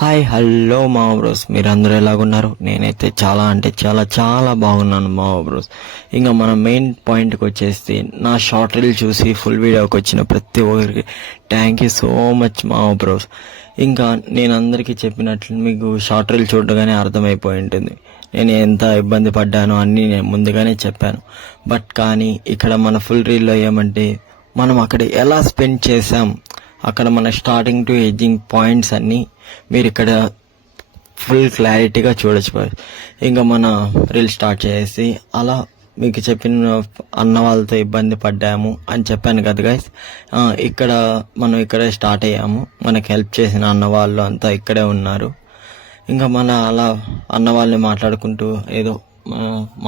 Hi hello మా bros, మీరందరూ ఎలాగున్నారు? నేనైతే చాలా అంటే చాలా చాలా బాగున్నాను మా బ్రోస్. ఇంకా మన మెయిన్ పాయింట్కి వచ్చేసి, నా షార్ట్ రీల్ చూసి ఫుల్ వీడియోకి వచ్చిన ప్రతి ఒక్కరికి థ్యాంక్ యూ సో మచ్ మా బ్రోస్. ఇంకా నేను అందరికీ చెప్పినట్లు మీకు షార్ట్ రీల్ చూడగానే అర్థమైపోయి ఉంటుంది నేను ఎంత ఇబ్బంది పడ్డానో అన్నీ నేను ముందుగానే చెప్పాను. బట్ కానీ ఇక్కడ మన ఫుల్ రీల్లో ఏమంటే, మనం అక్కడ ఎలా స్పెండ్ చేసాం, అక్కడ మన స్టార్టింగ్ టు ఎడ్జింగ్ పాయింట్స్ అన్నీ మీరు ఇక్కడ ఫుల్ క్లారిటీగా చూడొచ్చు. ఇంకా మన రీల్ స్టార్ట్ చేసి అలా మీకు చెప్పిన అన్న వాళ్ళతో ఇబ్బంది పడ్డాము అని చెప్పాను కదా గైస్. మనం ఇక్కడే స్టార్ట్ అయ్యాము. మనకి హెల్ప్ చేసిన అన్న వాళ్ళు అంతా ఇక్కడే ఉన్నారు. ఇంకా మన అలా అన్న వాళ్ళని మాట్లాడుకుంటూ ఏదో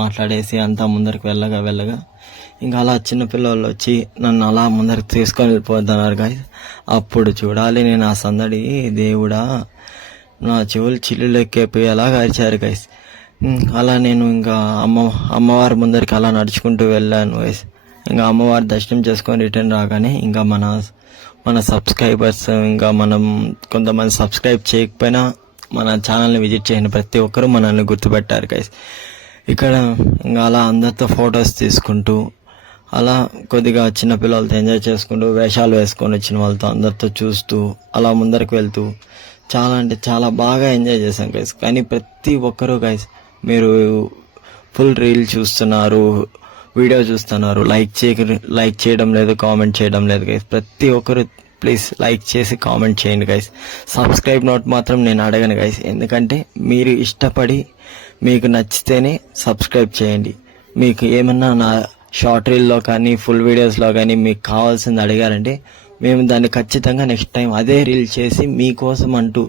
మాట్లాడేసి అంతా ముందరికి వెళ్ళగా ఇంకా అలా చిన్నపిల్లలు వచ్చి నన్ను అలా ముందరికి తీసుకొని వెళ్ళిపోతున్నారు గాయస్. అప్పుడు చూడాలి నేను ఆ సందడి, దేవుడా నా చెవులు చిల్లులు ఎక్కిపోయేలాగా అరిచారు గైస్. అలా నేను ఇంకా అమ్మవారి ముందరికి అలా నడుచుకుంటూ వెళ్ళాను గైస్. ఇంకా అమ్మవారి దర్శనం చేసుకొని రిటర్న్ రాగానే ఇంకా మన సబ్స్క్రైబర్స్, ఇంకా మనం కొంతమంది సబ్స్క్రైబ్ చేయకపోయినా మన ఛానల్ని విజిట్ చేయని ప్రతి ఒక్కరూ మనల్ని గుర్తుపెట్టారు గైస్. ఇక్కడ ఇంకా అలా అందరితో ఫొటోస్ తీసుకుంటూ అలా కొద్దిగా చిన్నపిల్లలతో ఎంజాయ్ చేసుకుంటూ వేషాలు వేసుకొని వచ్చిన వాళ్ళతో అందరితో చూస్తూ అలా ముందరికి వెళ్తూ చాలా అంటే చాలా బాగా ఎంజాయ్ చేశాం గైస్. కానీ ప్రతి ఒక్కరూ గైస్, మీరు ఫుల్ రీల్ చూస్తున్నారు, వీడియో చూస్తున్నారు, లైక్ చేయడం లేదు, కామెంట్ చేయడం లేదు గైస్. ప్రతి ఒక్కరు ప్లీజ్ లైక్ చేసి కామెంట్ చేయండి గైస్. సబ్స్క్రైబ్ నోట్ మాత్రం నేను అడగను గైస్, ఎందుకంటే మీరు ఇష్టపడి మీకు నచ్చితేనే సబ్స్క్రైబ్ చేయండి. మీకు ఏమన్నా నా షార్ట్ రీల్లో కానీ ఫుల్ వీడియోస్లో కానీ మీకు కావాల్సింది అడిగారంటే మేము దాన్ని ఖచ్చితంగా నెక్స్ట్ టైం అదే రీల్ చేసి మీకోసం అంటూ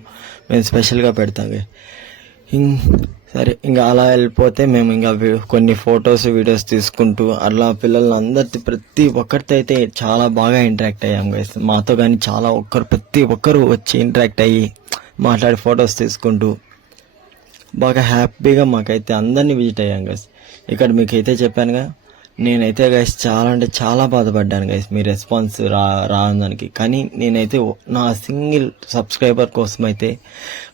మేము స్పెషల్గా పెడతాం. సరే, ఇంకా అలా వెళ్ళిపోతే మేము ఇంకా కొన్ని ఫొటోస్ వీడియోస్ తీసుకుంటూ అలా పిల్లల్ని అందరి ప్రతి ఒక్కరితో అయితే చాలా బాగా ఇంటరాక్ట్ అయ్యాం గైస్. మాతో కానీ ప్రతి ఒక్కరు వచ్చి ఇంటరాక్ట్ అయ్యి మాట్లాడి ఫొటోస్ తీసుకుంటూ బాగా హ్యాపీగా మాకైతే అందరినీ విజిట్ అయ్యాం గైస్. ఇక్కడ మీకైతే చెప్పానుగా, నేనైతే గైస్ చాలా అంటే చాలా బాధపడ్డాను గైస్ మీ రెస్పాన్స్ రావడానికి. కానీ నేనైతే నా సింగిల్ సబ్స్క్రైబర్ కోసం అయితే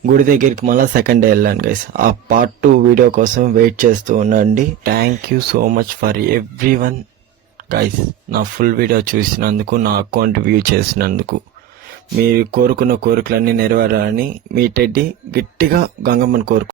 గుడి దగ్గరికి మళ్ళీ సెకండ్ డే వెళ్ళాను గైస్. ఆ పార్ట్ 2 వీడియో కోసం వెయిట్ చేస్తూ ఉండండి. Thank you so much for every one guy's. నా ఫుల్ వీడియో చూసినందుకు, నా అకౌంట్ వ్యూ చేసినందుకు, మీరు కోరుకున్న కోరికలన్నీ నెరవేరాలని మీ టెడ్డీ గట్టిగా గంగమ్మని కోరుకు